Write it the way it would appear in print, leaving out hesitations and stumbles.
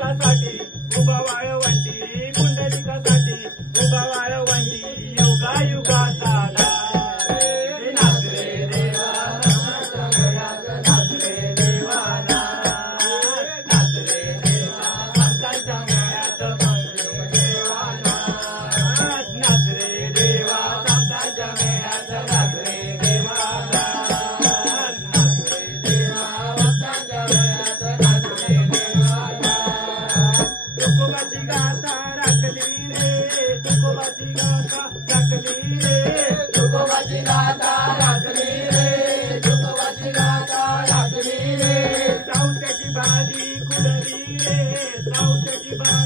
पुंडलिकासाठी उभा वाळवंटी, पुंडलिकासाठी उभा वाळवंटी, युगायुगाचा रे नाच रे देवा, नाच रे देवा, नाच रे देवा, संतांच्या मेळ्यात देवाना, नाच रे देवा, संतांच्या मेळ्यात नाच रे देवा, नाच रे देवा, संतांच्या मेळ्यात नाच रे देवा, तुकोबाची गाथा राखली रे, तुकोबाची गाथा राखली रे, तुकोबाची गाथा राखली रे, तुकोबाची गाथा राखली रे, सावत्याची भाजी खुलली रे, सावत्याची भाजी